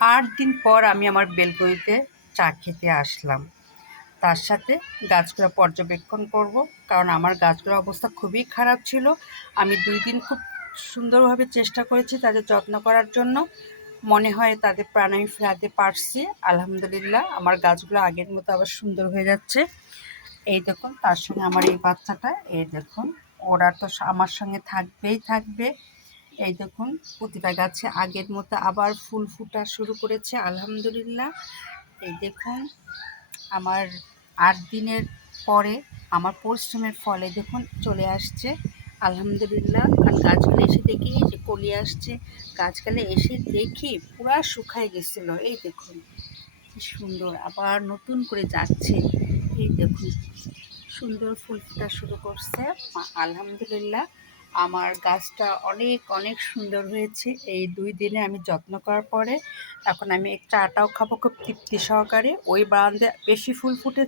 ৮ দিন পর আমি আমার বেলকনিতে চা খেতে আসলাম। তার সাথে গাছগুলো পর্যবেক্ষণ করব, কারণ আমার গাছগুলোর অবস্থা খুবই খারাপ ছিল। আমি ২ দিন খুব সুন্দরভাবে চেষ্টা করেছি তাদের যত্ন করার জন্য। মনে হয় তাদের প্রাণ আমি ফেরাতে পারছি। আলহামদুলিল্লাহ, আমার গাছগুলো আগের মতো আবার সুন্দর হয়ে যাচ্ছে। এই দেখুন, তার সঙ্গে আমার এই বাচ্চাটা, এই দেখুন, ওরা তো আমার সঙ্গে থাকবেই থাকবে। এই দেখুন, প্রতিটা গাছে আগের মতো আবার ফুল ফোটা শুরু করেছে আলহামদুলিল্লাহ। এই দেখুন, আমার ৮ দিনের পরে আমার পরিশ্রমের ফলে দেখুন চলে আসছে আলহামদুলিল্লাহ। কারণ গাছগুলো এসে দেখি যে কলি আসছে, গাছগুলো এসে দেখি পুরা শুকায় গেছিলো। এই দেখুন কি সুন্দর, আবার নতুন করে যাচ্ছে। এই দেখুন, সুন্দর ফুল ফোটা শুরু করছে। আলহামদুলিল্লাহ, আমার গাছটা অনেক অনেক সুন্দর হয়েছে এই ২ দিনে আমি যত্ন করার পরে। এখন আমি চাটাও খাবো খুব তৃপ্তি সহকারে। ওই বারান্দায় বেশি ফুল ফুটেছে।